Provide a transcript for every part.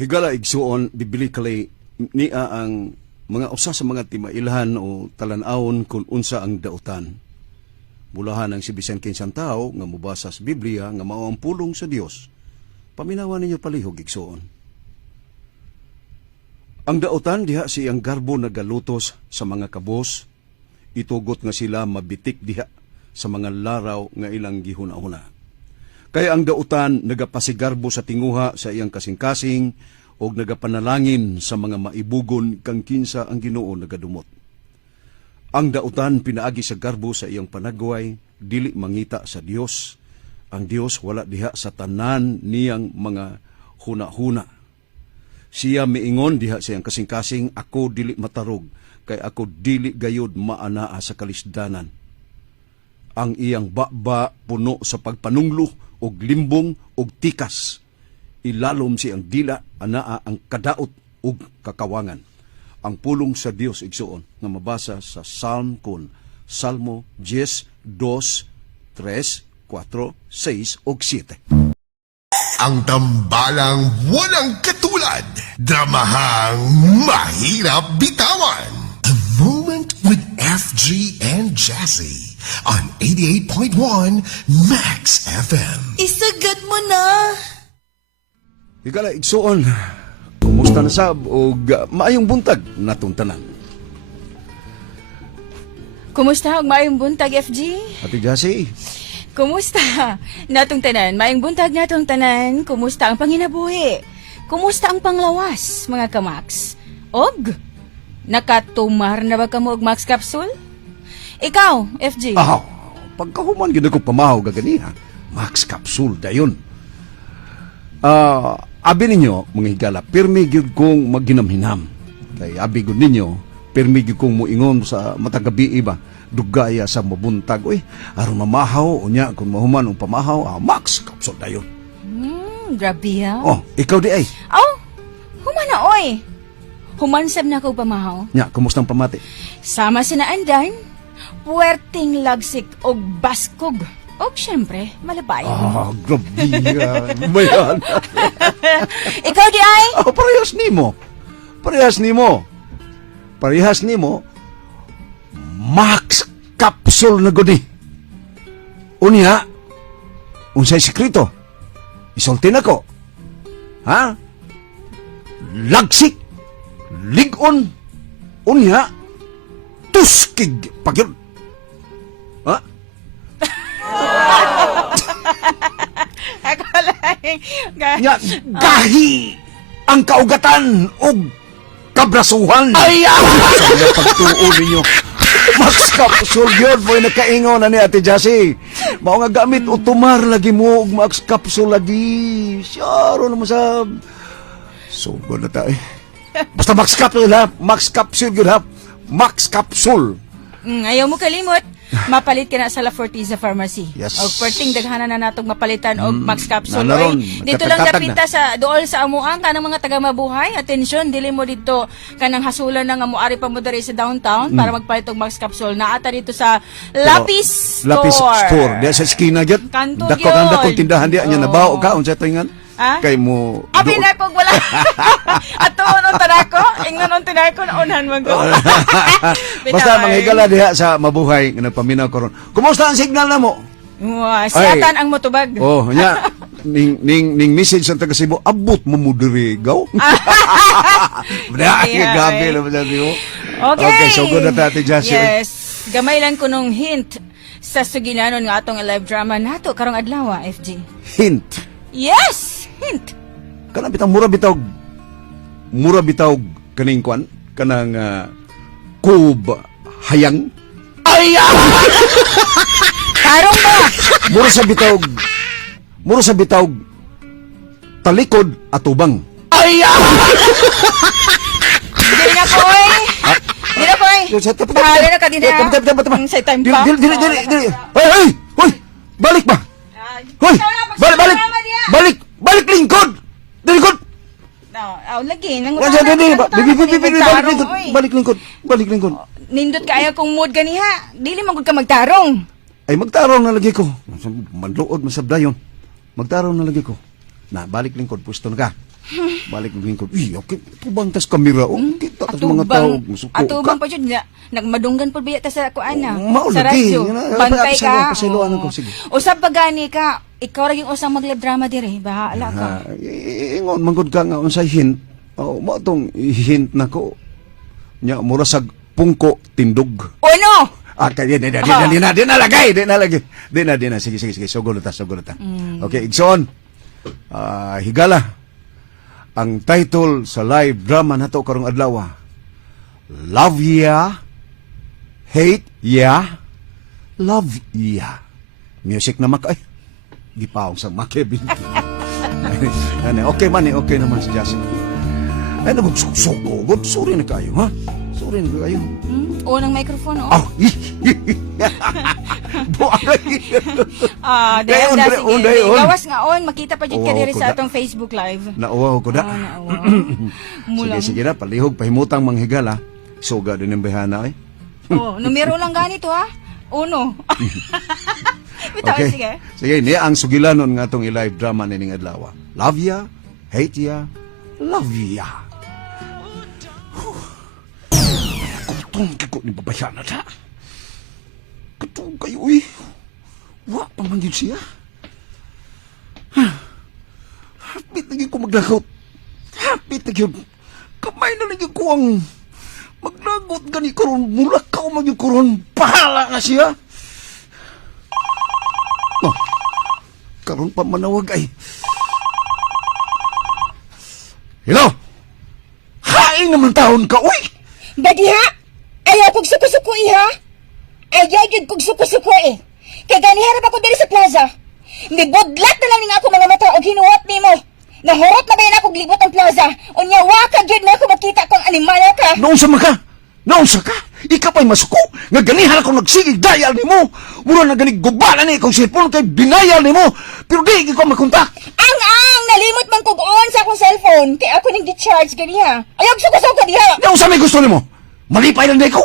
Higala igsuon biblically niya ang mga usa sa mga timailhan o talan-awon kung unsa ang dautan. Bulahan ang si bisan kinsang tao nga mubasa sa Biblia nga mao ang pulong sa Dios. Paminawan ninyo palihog igsuon. Ang dautan diha siyang garbo nagalutos sa mga kabos, itugot nga sila mabitik diha sa mga laraw nga ilang gihuna-huna. Kaya ang dautan nagapasigarbo sa tinguha sa iyang kasing-kasing o nagapanalangin sa mga maibugon kang kinsa ang Ginoo nagadumot. Ang dautan pinaagi sa garbo sa iyang panagway, dili mangita sa Dios. Ang Dios wala diha sa tanan niyang mga huna-huna. Siya miingon diha sa iyang kasing-kasing, ako dili matarog, kay ako dili gayud maanaa sa kalisdanan. Ang iyang baba puno sa pagpanunglo og limbong og tikas. Ilalom siyang dila, anaa ang kadaot og kakawangan. Ang pulong sa Dios igsuon nga mabasa sa Psalm kun Salmo 10, 2, 3, 4, 6 ug 7. Ang tambalang walang katulad, dramahang mahirap bitawan. A Moment with FG and Jazzy on 88.1 Max FM. Isagad mo na! Higala igsuon, kumusta na sab og maayong buntag natong tanan. Kumusta ang maayong buntag, FG? Ate Jassy, Kumusta? Natong tanan, maayong buntag natong tanan. Kumusta ang panginabuhi? Kumusta ang panglawas, mga kamax? Og, nakatumar na ba ka mo og Max Capsule? Ikaw, FG? pagkahuman gid ko pamahaw gaganiha, Max Capsule dayon. Abi ninyo, mga higala, pirmi gyud kong maghinamhinam. Kay abi gud ninyo, pirmi gyud kong muingon sa matagabi iba, dugaya sa mabuntag. Uy, aron mamahaw, unya, kung mahuman ang pamahaw, Max Capsule dayon. Grabe ha? Oh, ikaw di ay. Oh, humana oy. Humansab na ko pamahaw. Nya, kumusta ang pamati? Sama sina Andan, puwerting lagsik og baskog. Og syempre, malabay. Grabe bayan. Ikaw di ay? Parehas nimo. Parehas nimo. Parehas nimo. Max Capsule na gudi. Unya, unsay sekreto? Isulti na ko. Ha? Lagsik. Ligon. Unya, tuskig. Pagyod. Ha? Ako lang. Nya, gahi ang kaugatan o kabrasuhan. Ay! Sa mga pagtuon ninyo. Max Capsule yun, boy, nakaingaw na ni Ate Jassy. Mao nga gamit, utumar lagi mo, og Max Capsule lagi. Siyaro naman sa... Sugod na tayo. Basta Max Capsule ha, Max Capsule yun ha. Max Capsule. Ayaw mo kalimot. Mapalit ka na sa La Fortiza Pharmacy. Yes. Og perting daghanan na natong mapalitan og Max Capsule. Nanaron, Oy, dito lang katag-katag napita sa dool sa amuang kanang mga taga mabuhay. Atensyon, dili mo dito kanang hasulan na nga moari pa mo diri sa downtown para magpalit og Max Capsule. Naata dito sa Lapis Store. Lapis Store. Diya sa skina gyud. Kanto Dako gyud. kang dakong tindahan diya nya nabaw ka unsa tingan? Ah? Kay mo Abi na kog wala. Ato no tanako, ingnon tinako na unhan man ko. Basta mga higala diha sa mabuhay nga nagpaminaw karon. Kumusta ang signal namo? Wow, siyatan ang motubag. Oh, nya ning message sa taga Cebu, abot mo mo diri gaw. Bra, Yeah, gabi right. na sabi mo. Okay. Okay, so good na Ate Jassy. Yes. Gamay lang ko nung hint sa suginanon nga atong live drama nato karong adlaw, FG. Hint. Yes, hint. Kana bitaw mura bitaw kaning kwan kanang kub hayang. Ay! Karong ba? Mura sa bitaw talikod at ubang. Ay! Dili na ko eh. Dili na ko eh. Bahala na ka din ha. Sa time pa. Dili. Hey! Hoy! Balik ba? Hoy! Balik lingkod! Lingkod! Lagi. Nang Balik lingkod. Nindot ka ayaw kong mood ganiha. Dili man gud ka magtarong. Ay, magtarong na lagi ko. Manluod, masabdayon. Magtarong na lagi ko. Na, balik lingkod, pwesto na ka. Balik ng ko, okay, tubang tas kamera, kita tas mga tao, musuko ka. Atubang pa jud na nagmadunggan pud biya ta sa kuana. Sa Maulagi. radyo. Bantay ka. Pasiluan ko, sige. Usab pagani ka, ikaw ra gyud usang mag-live drama dire, bahala ka. Ingon, manggod ka nga, unsay hint. Mo tong hint na ko. Nya, mura sag pungko, tindog. Uno! Di na lagay. Sige, sugulot ta. Okay, Igsoon. Higala. Ang title sa live drama nato karong adlaw, Love Ya, Hate Ya, Love Ya. Music na makay. Gipaong sa makebin. Okay naman si Justin. Ay, nagsugod. Sorry na kayo, ha? Sorry na kayo. Unang microphone, Oh, buhay. Dayon Unday, sige. unday. Gawas nga on, makita pa jud ka Wow, diri sa kuda. atong Facebook live. Nauwaw ko da. Naawa. Mulang. Sige na, palihog, pahimutang manghigala. Suga din ang behana, eh. Numero lang ganito ha. Uno. Bitaw, sige. Sige, niya ang sugilanon nga itong i-live drama nining adlaw. Love ya, hate ya, love ya. Kutong kiko ni babayan na ta. Kutong kayo, eh. Wa pa man yun siya. Hapit na yun ko maglakot. Hapit na yun. Kamay na lang yun ko ang maglagot gani karon, mula ka o maging karon, pahala nga siya. No, karon pa manawag ay. Hello? Haing naman taon ka, uy! Badiha, ayaw kong suko-suko iha. Ayaw yun kong suko-suko eh. Kaya ganiharap ako diri sa plaza. Nibudlat na lang nga ako mga mata o ginuot ni mo. Nahurot na ba yun akong libot ang plaza? Unya wakag yun na ako makita kong animala ka. Noon sa maka? Noon sa ka? Ika pa'y masuko. Nga ganihan ako nagsigig dayal ni mo. Mura na ganig gubalan ni ikong cellphone kay binayal ni mo. Pero di ko makontak. Ang nalimot man kog on sa akong cellphone. Kaya ako nang di-charge ganiha. Ayaw suko-suko diha. Noon sa may gusto ni mo. Malipay lang na ko.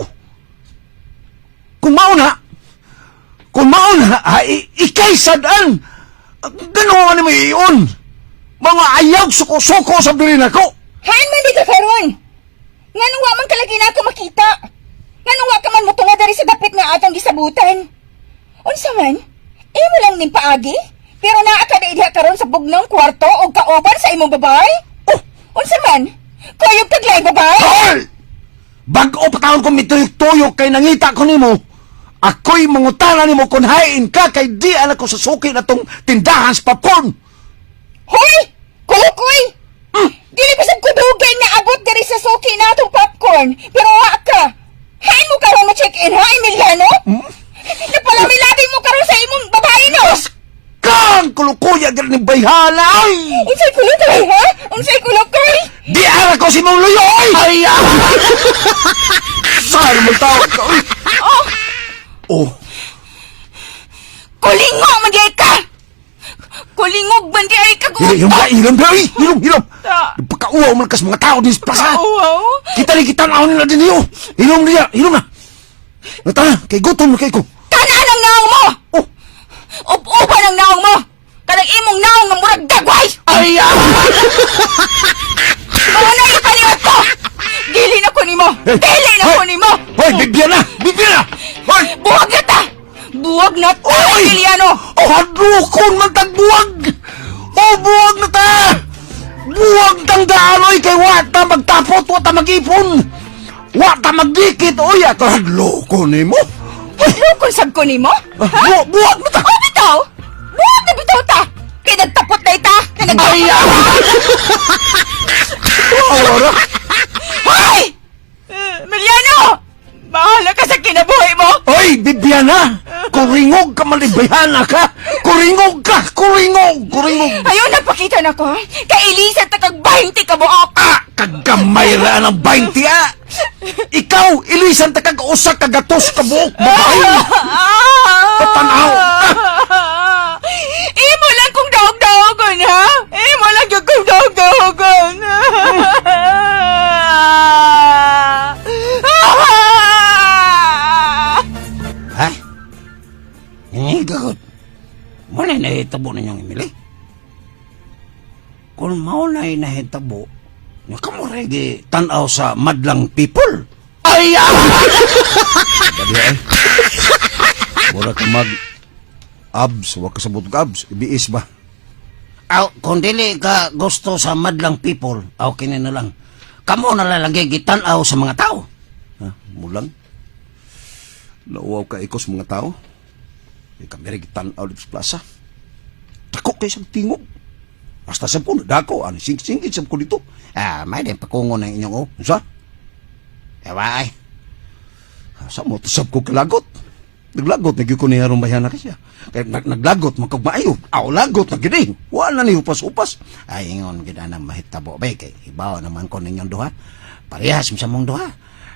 Kung mauna, ikay sadaan. Ganoon ni mo iyon. Mga ayaw suko-suko sa bilin ako. Haan man di ka karon. Nga nung wa man kalagi na ako makita. Nga nung wa ka man mutunga dari sa dapit nga atong gisabutan. Unsa man? Imo lang ning paagi? Pero naa ka diha karon sa bugnong kwarto o kauban sa imong babay? Oh, unsa man? Kuyog taglay babay? Hoy! Bago patawon ko mituyok-tuyok kay nangita ko nimo. Ako'y mangutana nimo kung hain ka kay di anak ko sa suki na tong tindahan sa popcorn. Hoy! Kulukoy! Dili bisag kudugay na abot diri sa suki na atong popcorn. Pero wa ka. Hain mo karon ma-check-in ha, Emiliano? Napalamilabi mo karon sa imong babae no? Kang kulukuya gani ni bayhala ay! Unsay kulukoy ha? Unsay kulukoy? Di anak ko si mong luyo ay! Ay! Saan mo tao ka? Uy! Oh! Kulingo man di ka! Kulingog man di ka ko! Hilom! Pagkauwaw man kas mga tao din sa plaza! Wow. Kita na nila din niyo! Hilom na! Natana, kay gutom na kay ko! Tanan ang naong mo! Oh! Up-upan ang naong mo! Kanang imong naong nga murag dagway! Ay! Mga na ipaliwat ko! Dili na ko nimo! Dili na ko nimo! Hoy, bibyan na! Hoy! Buwag na ta! Buwag na ta, Oy! Emiliano! Oh, hadlukon man tagbuwag! Oh, buwag na ta! Buwag tang daanoy kay wata magtapot, wata mag-ipon! Wata magdikit, oy, ato hadlukon ni mo! Lukon sab ko nimo? Buwag na ta! Oh, bitaw! Buwag na bitaw ta! Kaya nagtapot na ita! Kaya Ay! Awara! Hoy! Emiliano! Bahala ka sa kinabuhi mo! Oy, Bibiana! Kuringog ka malibayana ka! Kuringog ka! Kuringog! Ayaw na pakita na ko. Kay Elisa takag 20 ka buok. Kagamay ra ng 20, ah! Ikaw, ilisan ta kag usa ka gatos ka buok, babae! Patanaw! Imo lang kung dawag-dawagon, ha? Imo lang yung kung dawag-dawagon. Ha? Gagot. Muna na itabo na niyong Emily. Kung mao na may nahitabo. Nga kamuregi tanaw sa madlang people. Ay! Dali ay. Wala ka mag abs, wag ka sabot ka abs. Ibiis ba? Aw, kung dili ka gusto sa madlang people, aw kini na lang. Kamo na lalagay gitanaw sa mga tao. Ha? Mulang? Lauwaw ka ikos mga tao? Di ka merigi tanaw dito sa plaza. Dako kayo sa tingog. Basta sa puno, dako, ano, sing-singit sa ko dito. May din pakungo ng inyong o. Sa? Ewa ay. Sa mo, tasab ko kalagot. Naglagot, nagyo ko niya rumbayan na kasi. Kaya naglagot, magkagmaayo. Aw, lagot na gini. Wala ni upas-upas. Ay, ingon gina na mahitabo. Bay, kay ibaw naman ko ninyong duha. Parehas sa mong duha.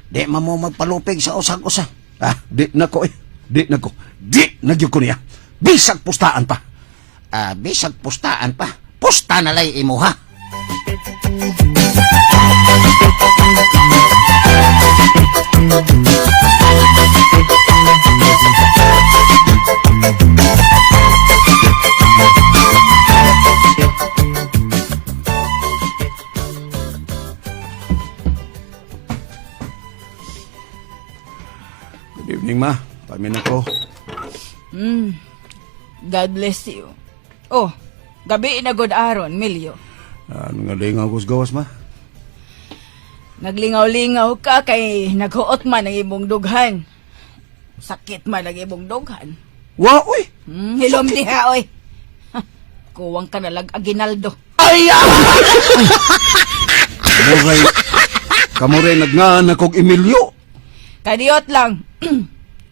Di mo magpalupig sa usag-usag. Di na ko eh. Di na ko. Di nagyo ko niya. Bisag pustaan pa. Bisag pustaan pa. Pusta na lay imuha. Good evening, ma. Pamin ako. God bless you. Oh, gabi na good aron, Milyo. Ano nga lingaw ko sa gawas, ma? Naglingaw-lingaw ka kay naghuot man ang imong dughan. Sakit man ang imong dughan. Wa, uy! Hilom diha, oy. Ha, kuwang ka nalag Aguinaldo. Kamuray nagngaan akong Emilio. Kadiyot lang.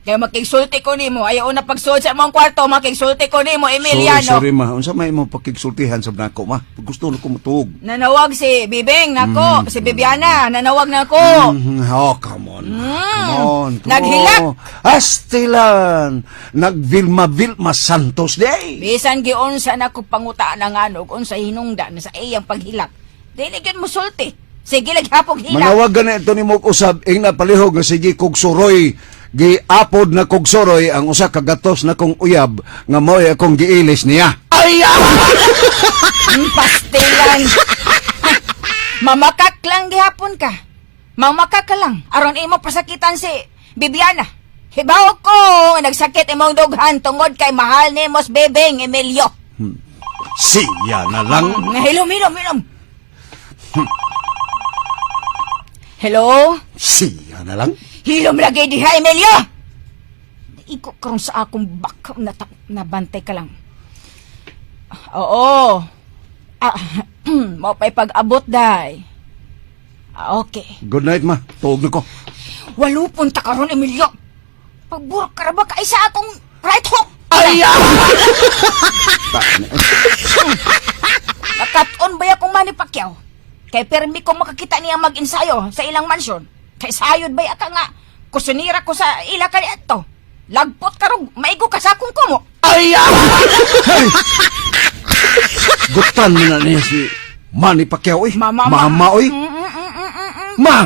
Kaya makigsulti ko nimo. Ayaw na pagsuot sa mong kwarto, makigsulti ko nimo, Emiliano. Sorry, ma. Unsa may mo pakigsultihan sa nako, ma? Gusto na ko matug. Nanawag si Bibing, nako. Si Bibiana, nanawag na ko. Oh, come on. Come on. Naghilak. Astilan. Nagvilma-vilma Santos Day. Bisan giunsa na ko pangutaan ng anog, unsa hinungdan sa iyang paghilak. Dili gyud mo sulti. Sige, laghapog hilak. Manawagan na ito ni Mok Usab, ing napalihog nga sige kog suroy. Giapod na kog suroy ang usa ka gatos na kong uyab nga mo'y akong giilis niya. Pastilan. Mamakak lang gihapon ka. Mamakak ka lang. Aron imo pasakitan si Bibiana. Hibaw ko, nagsakit imong dughan tungod kay mahal ni Mos Bebeng Emilio. Siya na lang. Hilom. Hello? Siya na lang. Hilom lagi diha, Emilio! Iko karon sa akong bakaw nabantay ka lang. Oo. Mo pa'y pag-abot, day. Okay. Good night, ma. Tuog na ko. Walupon ta karon, Emilio. Pagburok ka ra ba kay sa akong right hook? Nakaton ba akong Manny Pacquiao? Kay permi ko makakita niya mag-ensayo sa ilang mansyon. Kay sayod ba ka nga, kusunira ko sa ila ka ito. Lagpot ka rog, maigo ka sa akong kumo. Gutan mo na niya si Manny Pacquiao, eh. Mama, oy. Ma!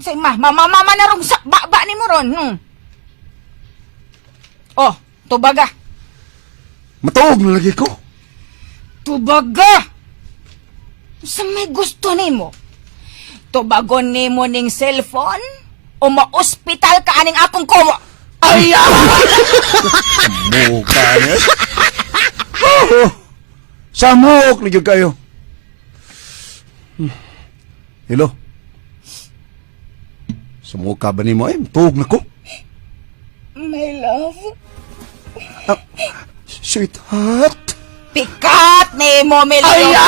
Say, mama na rong sa baba ni mo ron. Oh, tubaga. Matuog na lagi ko. Tubaga! Sa may gusto ni mo? Tubagon ni mo ning cellphone? O ma-hospital ka aning akong kumo? Mukha niya. Samok na dyan kayo. Hello? Sumuka ba ni mo? Tuog na ko. My love. Sweetheart. Pikat ni mo, Melio!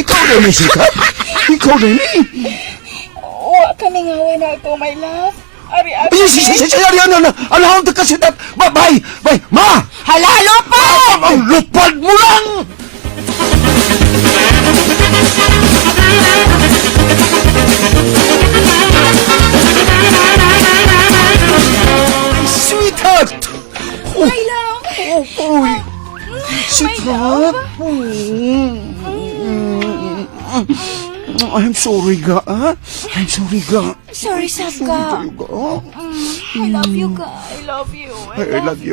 Ikaw na ni sikat? Ikaw na ni? Wa kami ngawa na ito, my love. Ari. Alahon ka kasi dat. Bye! Ma! Halalo pa! Ang lupad mo lang! Sweetheart! My love. Uy! Sweetheart! I'm sorry, ga. I'm sorry, ga. Sorry, Sabga. I love you, ka. I love you.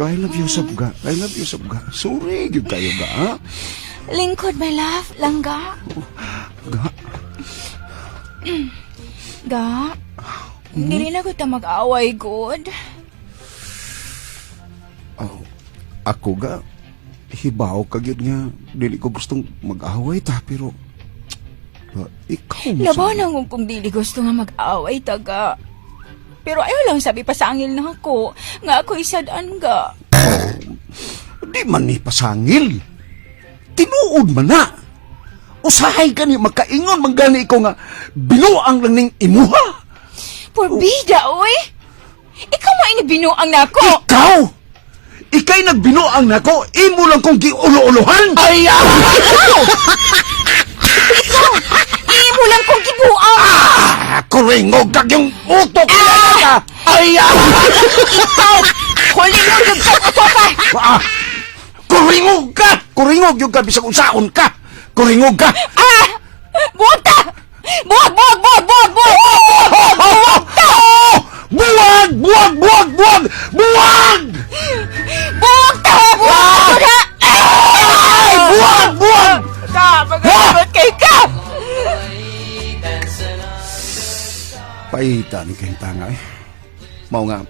I love you, Sabga. I love you, Sabga. Sorry, yun kayo, ga. Lingkod, my love. Langga. Ga, Ga. Dili na ko ta mag-away, good. ako ga, hibaw kagyud nga, dili ko gustong mag-away ta, pero ikaw mo Labaw na kung dili gusto nga mag-away, taga. Pero ayaw lang sabi pa sa angil na ako, nga ako isadaan ga. Di man ni pasangil. Tinuod man na. Usahay ka ni makaingon manggani ko nga binuang lang ning imuha. Porbida, oy! Ikaw mo inibinuang na ako! Ikaw! Ikay nagbinuang nako, imo lang kong giulo-uluhan. Ay! Imo lang kong gibuang! Kuringog kag yung utok ka. Ay! Ikaw! Huli mo yung uto ka! Kuringog ka! Kuringog yung ka, bisag unsaon ka! Kuringog ka! Buwag ta! Buwag! Buwag! Buwag! Buwag! Buwag! Buwag ta! Buwag! Buwag! Buwag! Buwag! Buwag! Buwag ta! Buwag ta! Ay! Buwag! Buwag! Ka! Mag-aabot kay ka! Paitan kayong tanga eh. Mao nga,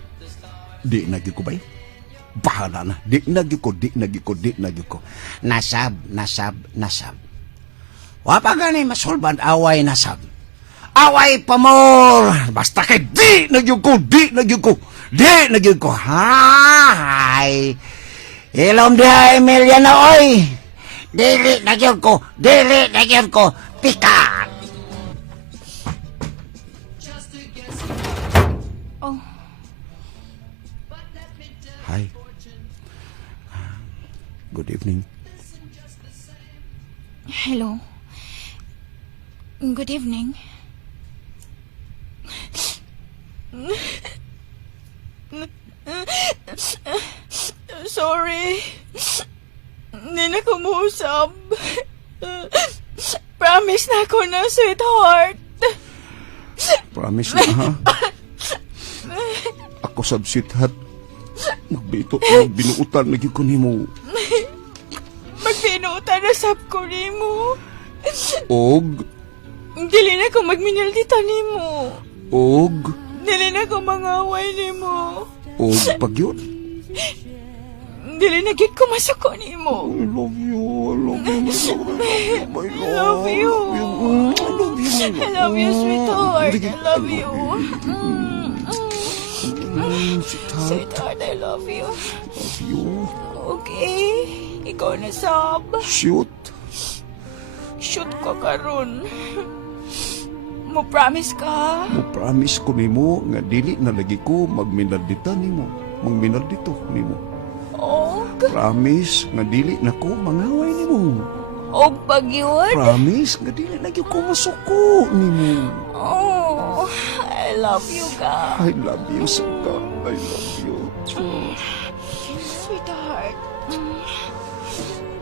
di nagyo ko ba eh? Bahala na. Di nagyo ko. Nasab. Wa pa gani masulban away nasab. Away pa more. Basta kay di nagyo ko. Hay. Ilom diha Emilia na oy. Dili nagyo ko. Pikat. Hi. Good evening. Hello. Good evening. Sorry. Hindi na kumusap. Promise na ako na, sweetheart. Promise na ha? Ako sabsithat. Magbinuutan lagi ko nimo. Magpinuutan na sab ko nimo. Og, Dili na ko magminaldita nimo. og, Dili na ko mangaway nimo. og pagyod. Dili na gid ko masuko nimo. I love you, my love. I love you. I love you, sweetheart. I love you. Sweetheart, Sweetheart, I love you. love you. Okay. Ikaw na sab. Shoot. Shoot ka karon. Mo promise ka? Promise ko nimo nga dili na lagi ko magminaldita nimo. Magminaldito nimo. Og. Promise nga dili na ko mangaway nimo. Og pagyud. Promise nga dili lagi ko masuko nimo. Oh, I love you ka. I love you, Saka. I love you. Sweetheart.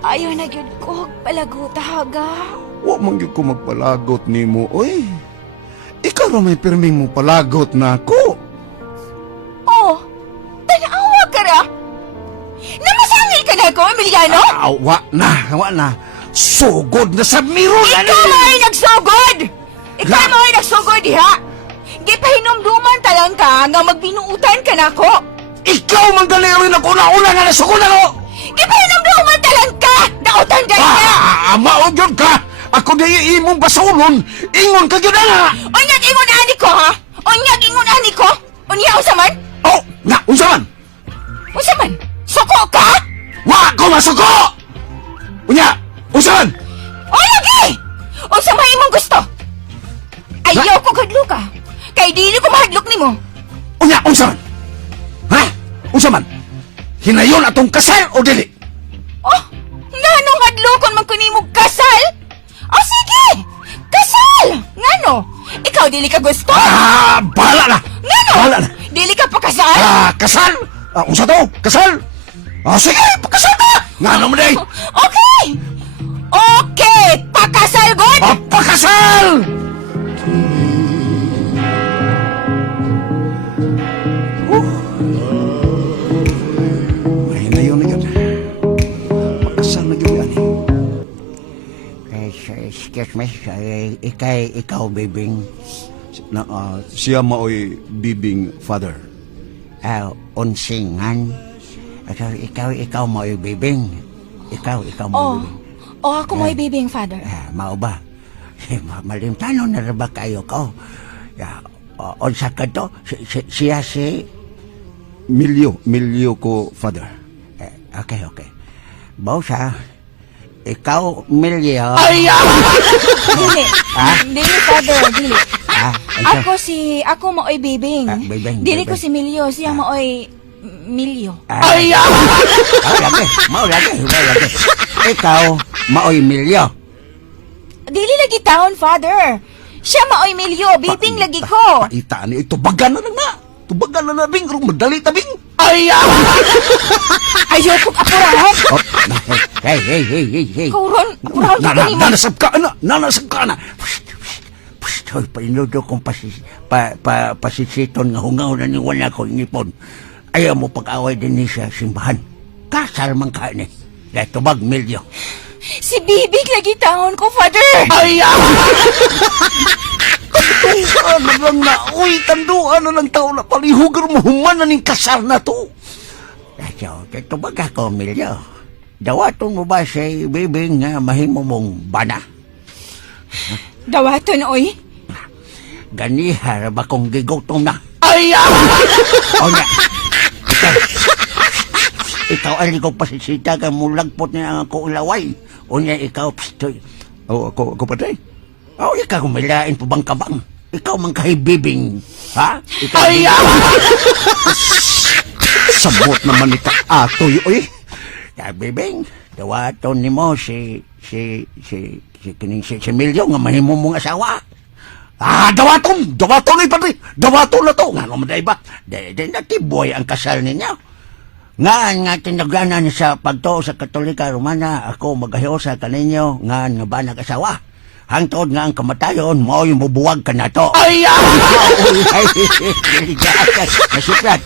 Ayaw na gyud ko palaguta haga. Wa man gyud ko magpalagot nimo, oy. Ikaw ra may pirming mo palagot na ako. Oh, tanawa ka ra. Namasangil ka na ako, Emiliano? Wa na. Sugod na sa miro na Ikaw mo ay nagsugod! Ikaw mo ay nagsugod, diha! Gipahinumduman talang ka nga magbinuutan ka na ako! Ikaw man rin ako na una nga nasugod ako! Gipahinumduman talang ka! Dautan dahil na! Maog yun ka! Ako na imong basulon! Ingon ka yun na! Unyag ingon ani ko, ha? Unyag ingon ani ko? Unya, usaman? Oh! Na! Unsaman! Usaman? Suko ka? Wa ko masuko! Unya! Unsaman! O, lagi! Usaman imong gusto? Ayaw ko kadlo ka. Kay dili ko mahadlok nimo. Unya! Unsaman! Ha? Unsaman! Hinayon atong kasal o dili? Oh, ngano hadlokon man ko nimo kasal? O sige, kasal! Ngano? Ikaw dili ka gusto? Bahala na! Ngano? Bahala na! Dili ka pa kasal? Kasal! Unsa to? Kasal! Sige! Pakasal ka! Ngano mo day? Okay! Okay! Pakasal, God! Pakasal! Ay, na yun. Pakasal na yun yan. May ikaw, bibing. Siya maoy bibing father. Unsingan. Ikaw mo bibing. Ikaw mo Oh, bibing. ako mo'y bibing, Father. Mao ba? Malimtano na rin ba kayo ko? Unsa ka to? Siya si... Milyo ko father. Okay. Bausa, ikaw, Milyo. Dili. Dili, Father, dili. Ako maoy bibing. Bibing, Dili ko bibing. si Milyo, siya maoy Milyo. Mau lagi. Ikaw, maoy Milyo. Dili lagi taon, Father. Siya maoy Milyo, bibing lagi ko. Paita ni ito bagan na na. Tubagan na bing, rong madali tabing. Ayoko apurahan. Hey. Kauron, apurahan ka ganimo. Nanasab ka na. Hoy, painudo kong pasisiton nga hungaw na ni wala ko ngipon. Ayaw mo pag-away din ni sa simbahan. Kasal man ka ni. Dahil tubag, Milyo. Si bibing lagi taon ko, Father. Tanduan na lang na. Uy, tanduan na lang tao na palihugar mo human na ning kasar na to. Dahil tubag ako, Milyo. Dawaton mo ba si bibing nga mahimo mong bana? Dawaton, oy. Ganihar ba kong gigutom na? O nga. Ikaw ay ko pasisita ka mo lagpot niya ako ulaway. O nga ikaw, pistoy. Ako patay. O ikaw kumilain po bang kabang? Ikaw man kahibibing. Ha? Ikaw Sabot naman ni Atoy, oy. bibing. Dawaton ni mo si Milyo nga mahimo mong asawa. Dawaton ay patay. Dawaton na to. Nga naman na iba. Di natiboy ang kasal ninyo. Nga tinaglanan sa pagto sa Katolika Romana, ako magahiyosa kaninyo nga ba nag-asawa. Hangtod nga ang kamatayon, mo yung bubuwag ka na to. Nasiprat.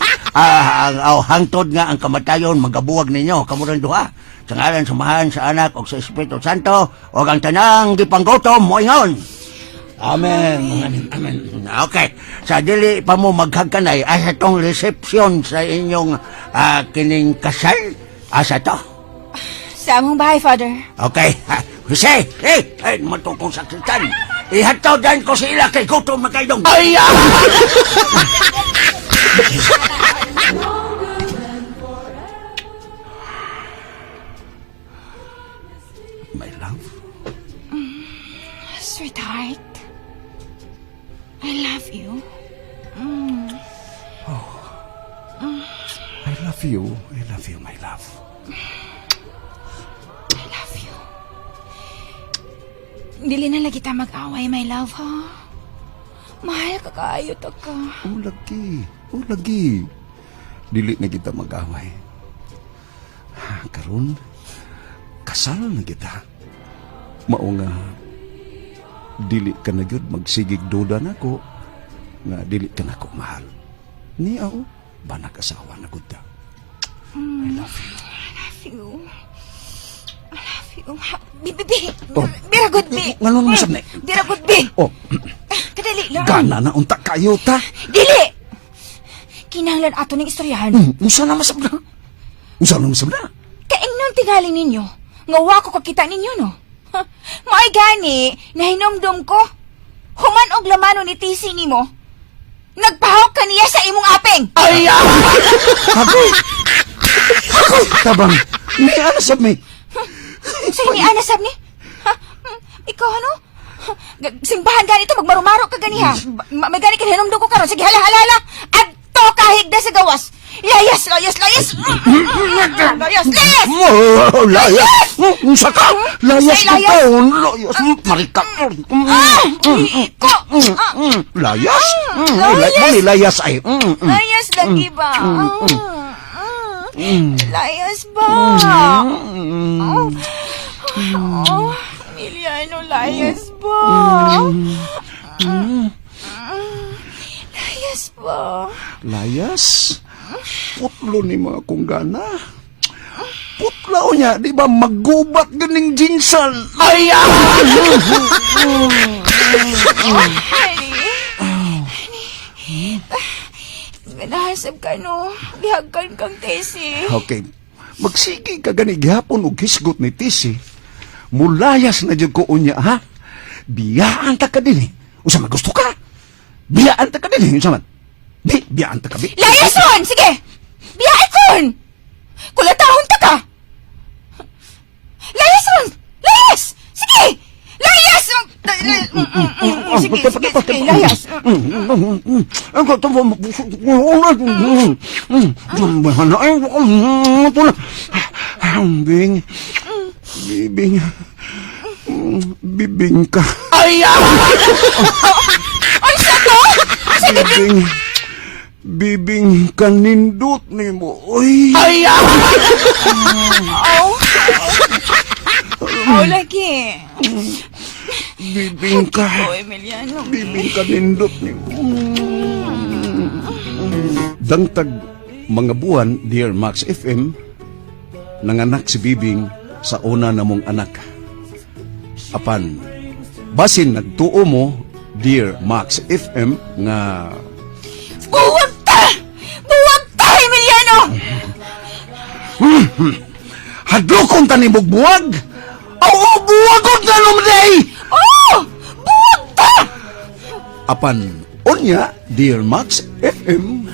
Hangtod nga ang kamatayon, magabuwag ninyo, kamuran duha. Sa ngalan, samahan sa anak o sa Espiritu Santo, o ang tanang gipanggotom mo ingon. Amen. Okay. Sa dili pa mo maghagkanay, asa tong resepsyon sa inyong kining kasal, asa to? Sa among bahay, Father. Okay. Jose, matutong sakritan. Ihataw dyan ko sila kay Gutom Magaydong. My love, Sweetheart, I love you. I love you. I love you, my love. I love you. Dili na lagi ta mag-away, my love, ha? Mahal ka kaayo to ka. Lagi. Dili na kita mag-away. Karon, kasal na kita. Mao nga, dili ka na gyud magsigig duda nako nga dili ka nako mahal. Ni ako, banak asawa na gud ta. I love you. I love you. Bira good, bi. Ngano naman sabne? Bira good, bi. Oh, Kadali lang. gana na unta kayo ta. Dili! Kinahanglan ato ng istoryahan. Unsa na masabna? Kaingnon tingaling ninyo. Nga wa ko kakita ninyo, no? Maay gani, nahinomdom ko. Human og lamano ni tisi nimo. Nagpahawak ka niya sa imong apeng. Agoy! Tabang, may alasab may. Sa inianasab ni? Ikaw ano? Simbahan gani ito, magmarumaro ka gani ha. May gani ka hinomdom ko karon. Sige, hala. Adto kahig na sa gawas. Layas! Layas! Layas! Unsa ka? Layas ka Layas? taon. Layas. Marika. Layas? Layas ay. Layas lagi ba? Layas ba? Emiliano, layas ba? Layas ba? Layas? Putlo ni mga kung gana. Putla Lao niya, di ba, maggubat ganing jinsan. Ay, Nahasab ka no. Gihagkan kang tesi. Okay, magsigi ka gani gihapon og hisgot ni Tisi. Mulayas na jud ko unya, ha? Biyaan ta ka din, eh. Usa man gusto ka? Biyaan ta ka din, eh. Usa man? Biyaan ta ka, bi? Layas ron! Sige! Biyaan ron! Kulatahon ta ka! Layas ron! Layas! Sige! Layas! Sige, sige, sige, layas. Bing, bibing, bibing ka. ay, Ay, sa to? Bibing, bibing ka nindot ni mo. Uy, ay, Oh, lagi. bibing ka. Oh, Emiliano. Bibing ka nindot ni mo. Dangtag mga buwan, Dear Max FM, nanganak si Bibing sa una namong anak. Apan, basin nagtuo mo, Dear Max FM, nga Buwag ta! Buwag ta, Emiliano! hadlokon ta ni bugbuwag. Oo, buwagod na lumday. Oh! Buwag ta! apan, unya, Dear Max FM.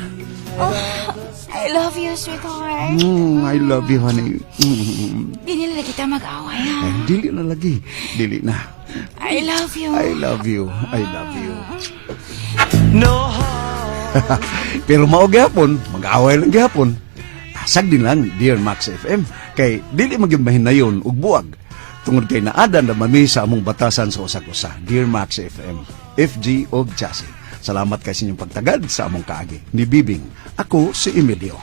I love you, sweetheart. I love you, honey. Dili na kita mag-away, ha? Ay, dili na lagi. Dili na. I love you. I love you. I love you. Pero mao gyapon, mag-away lang gyapon. Hasag din lang, Dear Max FM. Kay dili magyud mahinayon ug buwag. Tungod kay naada na mami sa among batasan sa usa-usa. Dear Max FM, FG og Chasi. Salamat kay sa inyong pagtagad sa among kaagi. Ni Bibing, ako si Emilio.